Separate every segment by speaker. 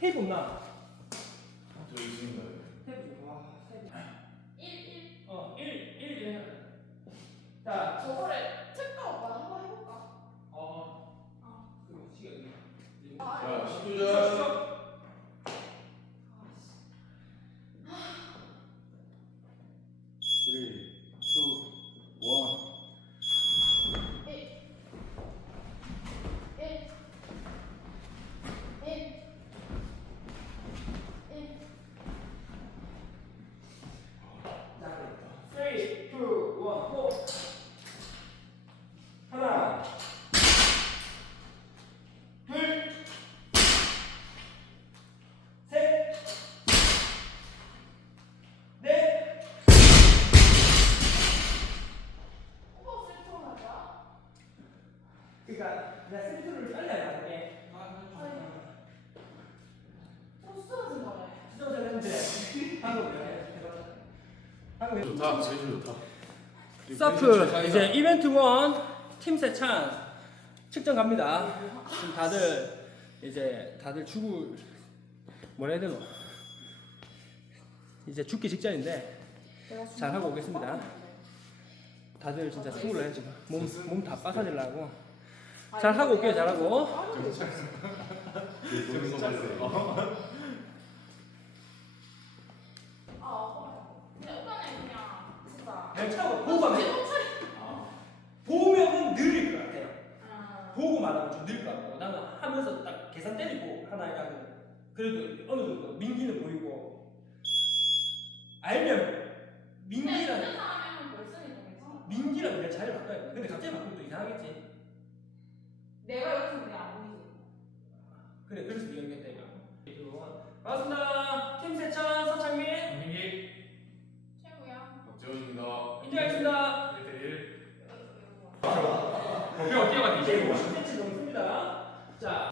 Speaker 1: 테이프 없나?
Speaker 2: 저 있습니다.
Speaker 1: 테이프 와 테이프
Speaker 3: 1, 1.
Speaker 1: 어 1, 1 해야 돼. 자
Speaker 3: 저거를 특
Speaker 1: 그러니까 내가 빨리 알아볼게.
Speaker 3: 좀 쓰러진 거네.
Speaker 1: 수정 잘했는데 방금 왜. 방금 왜-
Speaker 2: 좋다. 제일 좋다.
Speaker 1: 서프 이제 이벤트 원 팀 세 찬 측정 갑니다. 지금 다들 이제 다들 죽을 뭐라 해야 되노? 이제 죽기 직전인데 잘 하고 오겠습니다. 다들 진짜 해 지금 몸 몸 다 빠사질라고 잘 하고 올게요 잘 하고
Speaker 3: 그냥.
Speaker 1: 잘 보고 하면
Speaker 3: 처리.
Speaker 1: 보면은 느릴 것 같아요.
Speaker 3: 아.
Speaker 1: 보고 말하면 좀 느릴 것 같고 나는 하면서 딱 계산 때리고 하나 해가지고 그래도 어느 정도 민기는 보이고 알면 민기랑. 민기랑 내가 자리를 바꿔야 돼. 근데 갑자기 바꾸면 또 이상하겠지.
Speaker 3: 내가 여기서 그냥 안 보이지.
Speaker 1: 그래 그래서 네가 이겼다 이거. 반갑습니다. 팀 세찬 서창민
Speaker 2: 민기
Speaker 3: 최고야.
Speaker 2: 박재원입니다.
Speaker 1: 인정하겠습니다.
Speaker 2: 1대1.
Speaker 1: 목표 어떻게 맞지? 이제 50cm 넘습니다. 자.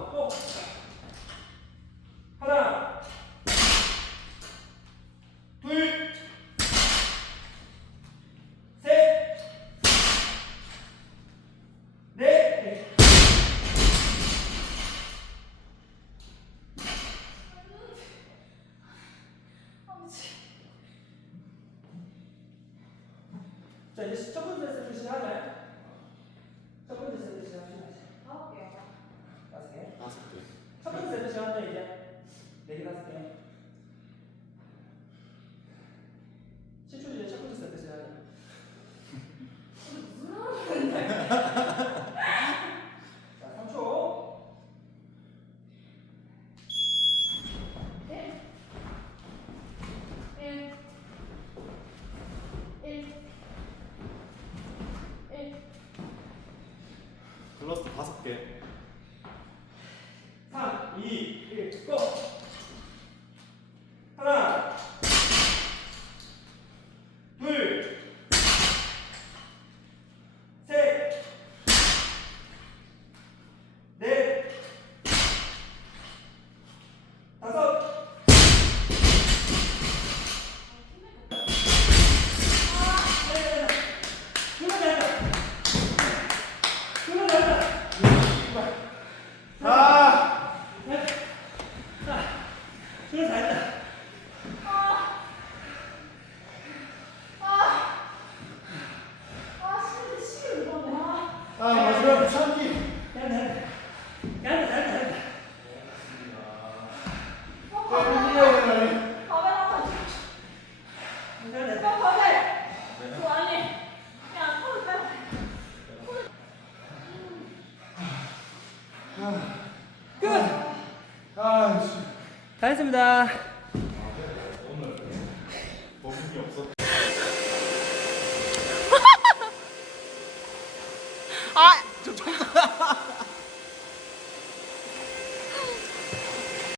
Speaker 3: 1,
Speaker 1: 고! 하나, 둘, 셋, 넷. 자, 이제 첫 번째 세트 시작하나요? 첫 번째 세트 시작합니다.
Speaker 3: 다섯 개야.
Speaker 1: 다섯 개.
Speaker 2: 다섯 개.
Speaker 1: 첫 번째 세트 시작한다, 이제. 네개 다섯 개. 10초 뒤에 첫 번째 세트 시작하네. 자, 3초.
Speaker 3: 1. 1. 1. 1.
Speaker 2: 클러스터 다섯 개.
Speaker 1: 3, 2, 1, 고! 하나, 둘, 셋, 넷, 다섯, 그만 잘한다. 그만 잘한다.
Speaker 2: 아!
Speaker 1: 그래 잘했다.
Speaker 3: 아, 진짜 시계 이거네. 아.
Speaker 2: 아 아, 씨.
Speaker 1: 잘했습니다.